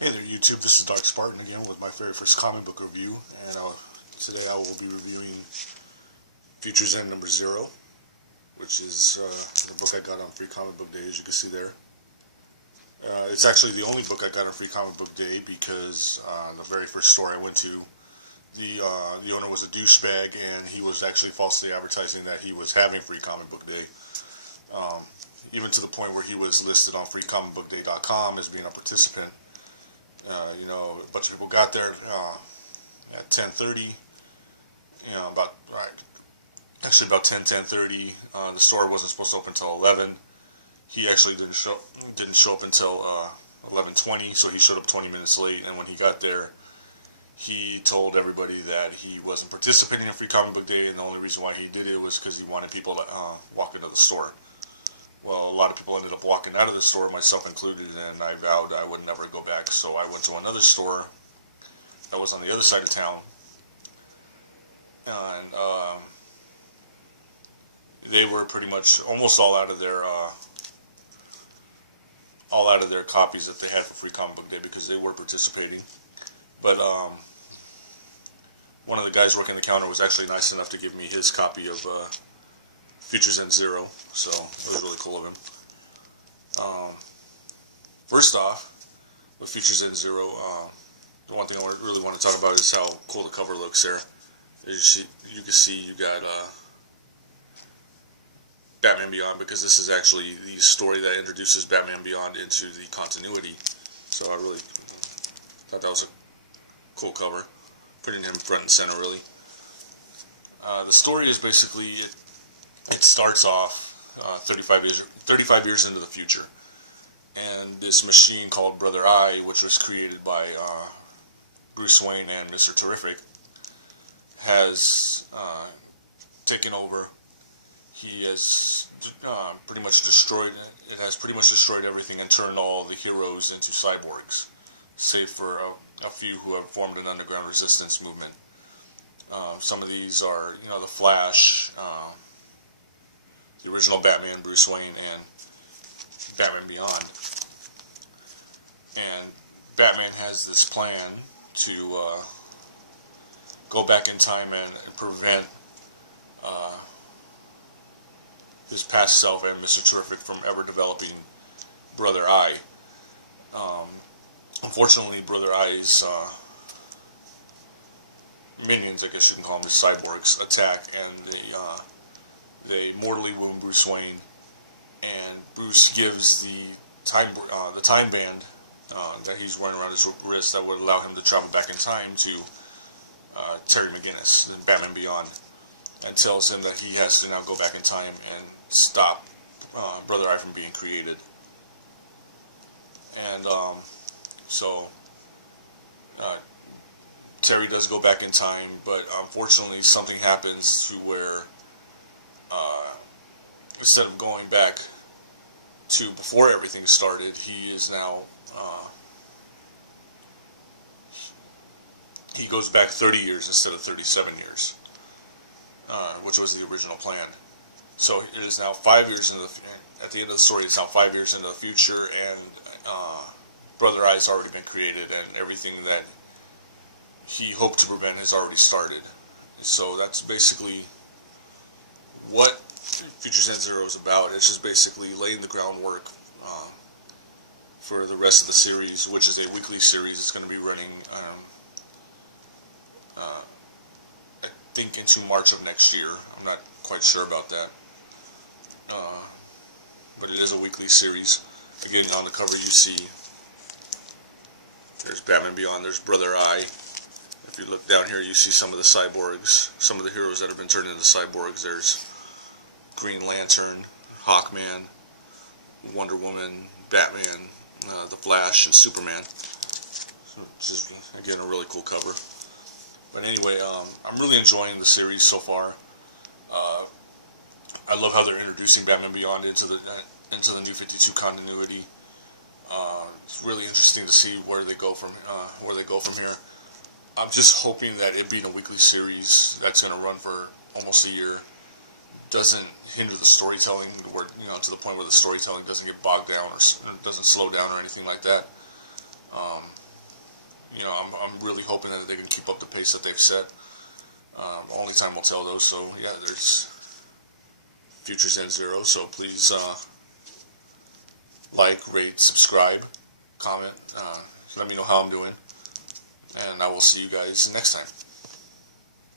Hey there YouTube, this is Dark Spartan again with my very first comic book review, and today I will be reviewing Future's End number 0, which is the book I got on Free Comic Book Day, as you can see there. It's actually the only book I got on Free Comic Book Day because the very first store I went to, the owner was a douchebag, and he was actually falsely advertising that he was having Free Comic Book Day. Even to the point where he was listed on freecomicbookday.com as being a participant. A bunch of people got there at 10:30. About 10:30. The store wasn't supposed to open until 11. He actually didn't show up until 11:20, so he showed up 20 minutes late. And when he got there, he told everybody that he wasn't participating in Free Comic Book Day, and the only reason why he did it was because he wanted people to walk into the store. Well, a lot of people ended up walking out of the store, myself included, and I vowed I would never go back. So I went to another store that was on the other side of town, and they were pretty much almost all out of their copies that they had for Free Comic Book Day because they were participating. But one of the guys working the counter was actually nice enough to give me his copy of Future's End 0, so it was really cool of him. First off, with Future's End 0, the one thing I really want to talk about is how cool the cover looks there. As you can see, you got Batman Beyond, because this is actually the story that introduces Batman Beyond into the continuity. So I really thought that was a cool cover, putting him front and center, really. The story is basically, it starts off 35 years into the future, and this machine called Brother Eye, which was created by Bruce Wayne and Mr. Terrific, has taken over. He has pretty much destroyed everything and turned all the heroes into cyborgs, save for a few who have formed an underground resistance movement. Some of these are, the Flash, the original Batman, Bruce Wayne, and Batman Beyond. And Batman has this plan to go back in time and prevent his past self and Mr. Terrific from ever developing Brother Eye. Unfortunately, Brother Eye's minions, I guess you can call them, the cyborgs, attack, and they mortally wound Bruce Wayne, and Bruce gives the time band that he's wearing around his wrist that would allow him to travel back in time to Terry McGinnis, the Batman Beyond, and tells him that he has to now go back in time and stop Brother Eye from being created. And so Terry does go back in time, but unfortunately something happens to where instead of going back to before everything started, he is now he goes back 30 years instead of 37 years, which was the original plan. So it is now 5 years into at the end of the story, it's now 5 years into the future, and Brother Eye's already been created, and everything that he hoped to prevent has already started. So that's basically what Future's End 0 is about. It's just basically laying the groundwork for the rest of the series, which is a weekly series. It's going to be running, I think, into March of next year. I'm not quite sure about that. But it is a weekly series. Again, on the cover you see there's Batman Beyond, there's Brother Eye. If you look down here, you see some of the cyborgs, some of the heroes that have been turned into cyborgs. There's Green Lantern, Hawkman, Wonder Woman, Batman, the Flash, and Superman. So it's just, again, a really cool cover. But anyway, I'm really enjoying the series so far. I love how they're introducing Batman Beyond into the New 52 continuity. It's really interesting to see where they go from here. I'm just hoping that it being a weekly series that's going to run for almost a year doesn't hinder the storytelling, where, to the point where the storytelling doesn't get bogged down or doesn't slow down or anything like that. you know, I'm really hoping that they can keep up the pace that they've set. Only time will tell, though. So yeah, there's Futures End Zero. So please like, rate, subscribe, comment. Let me know how I'm doing, and I will see you guys next time.